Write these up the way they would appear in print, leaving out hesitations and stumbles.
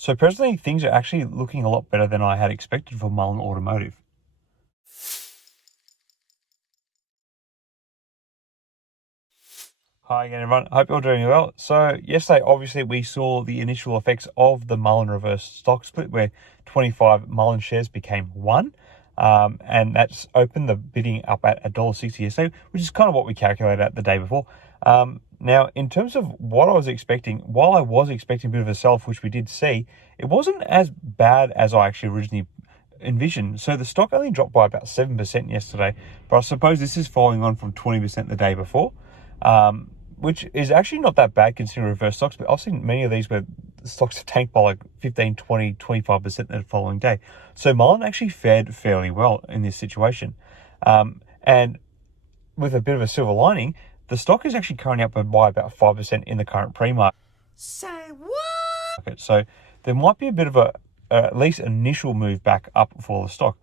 So personally, things are actually looking a lot better than I had expected for MULN Automotive. Hi again, everyone. Hope you're doing well. So yesterday, obviously, we saw the initial effects of the MULN reverse stock split, where 25 MULN shares became one, and that's opened the bidding up at $1.60 yesterday, which is kind of what we calculated at the day before. Now, in terms of what I was expecting, while I was expecting a bit of a sell-off, which we did see, it wasn't as bad as I actually originally envisioned. So the stock only dropped by about 7% yesterday, but I suppose this is following on from 20% the day before. Which is actually not that bad considering reverse stocks, but I've seen many of these where the stocks have tanked by like 15, 20, 25% the following day. So MULN actually fared fairly well in this situation. And with a bit of a silver lining, the stock is actually currently up by about 5% in the current pre-market. Say what? So there might be a bit of at least initial move back up for the stock.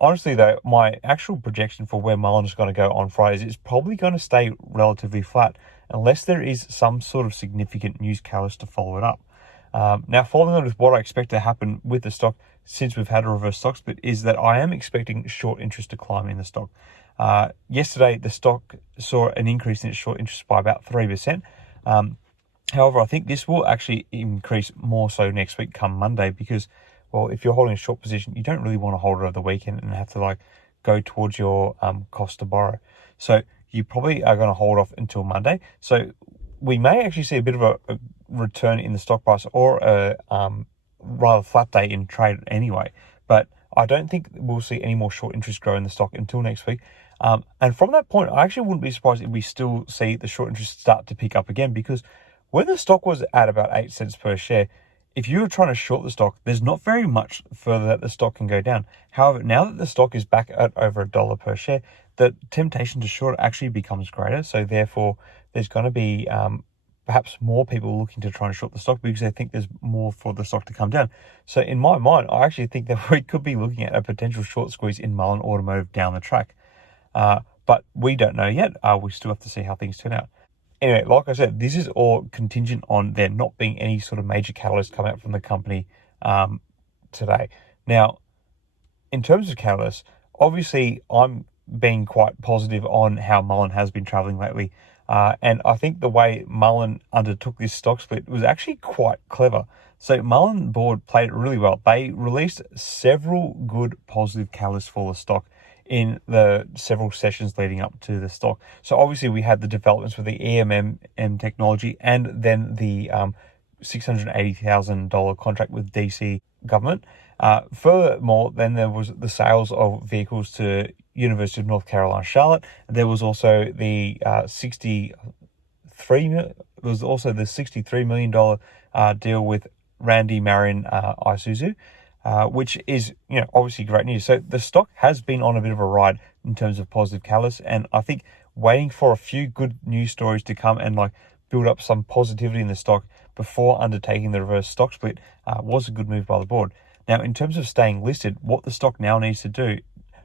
Honestly, though, my actual projection for where MULN is going to go on Friday is it's probably going to stay relatively flat unless there is some sort of significant news catalyst to follow it up. Now, following on with what I expect to happen with the stock since we've had a reverse stock split is that I am expecting short interest to climb in the stock. Yesterday, the stock saw an increase in its short interest by about 3%. However, I think this will actually increase more so next week come Monday because, well, if you're holding a short position, you don't really want to hold it over the weekend and have to go towards your cost to borrow. So you probably are going to hold off until Monday. So we may actually see a bit of a return in the stock price or a rather flat day in trade anyway. But I don't think we'll see any more short interest grow in the stock until next week. And from that point, I actually wouldn't be surprised if we still see the short interest start to pick up again because when the stock was at about 8 cents per share, if you were trying to short the stock, there's not very much further that the stock can go down. However, now that the stock is back at over $1 per share, the temptation to short actually becomes greater. So therefore, there's going to be perhaps more people looking to try and short the stock because they think there's more for the stock to come down. So in my mind, I actually think that we could be looking at a potential short squeeze in MULN Automotive down the track. But we don't know yet. We still have to see how things turn out. Anyway, like I said, this is all contingent on there not being any sort of major catalyst come out from the company today. Now, in terms of catalysts, obviously I'm being quite positive on how MULN has been traveling lately. And I think the way MULN undertook this stock split was actually quite clever. So MULN board played it really well. They released several good positive catalysts for the stock in the several sessions leading up to the stock. So obviously we had the developments with the EMM technology and then the $680,000 contract with DC government. Furthermore, then there was the sales of vehicles to University of North Carolina, Charlotte. There was also the $63 million deal with Randy Marion Isuzu. Which is, obviously great news. So the stock has been on a bit of a ride in terms of positive catalysts, and I think waiting for a few good news stories to come and build up some positivity in the stock before undertaking the reverse stock split was a good move by the board. Now, in terms of staying listed, what the stock now needs to do,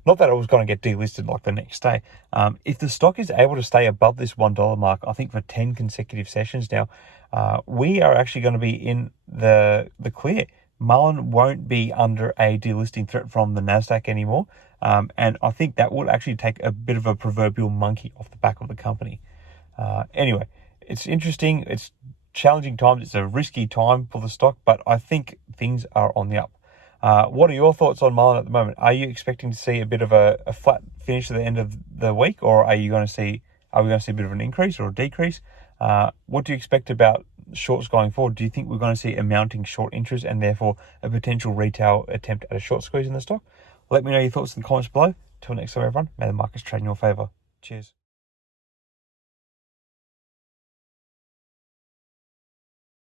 not that it was going to get delisted the next day, if the stock is able to stay above this $1 mark, I think for 10 consecutive sessions now, we are actually going to be in the clear. MULN won't be under a delisting threat from the NASDAQ anymore. And I think that will actually take a bit of a proverbial monkey off the back of the company. Anyway, it's interesting. It's challenging times. It's a risky time for the stock, but I think things are on the up. What are your thoughts on MULN at the moment? Are you expecting to see a bit of a flat finish at the end of the week, or are we going to see a bit of an increase or a decrease? What do you expect about shorts going forward? Do you think we're going to see a mounting short interest and therefore a potential retail attempt at a short squeeze in the stock? Let me know your thoughts in the comments below. Till next time, everyone, may the markets trade in your favor. Cheers.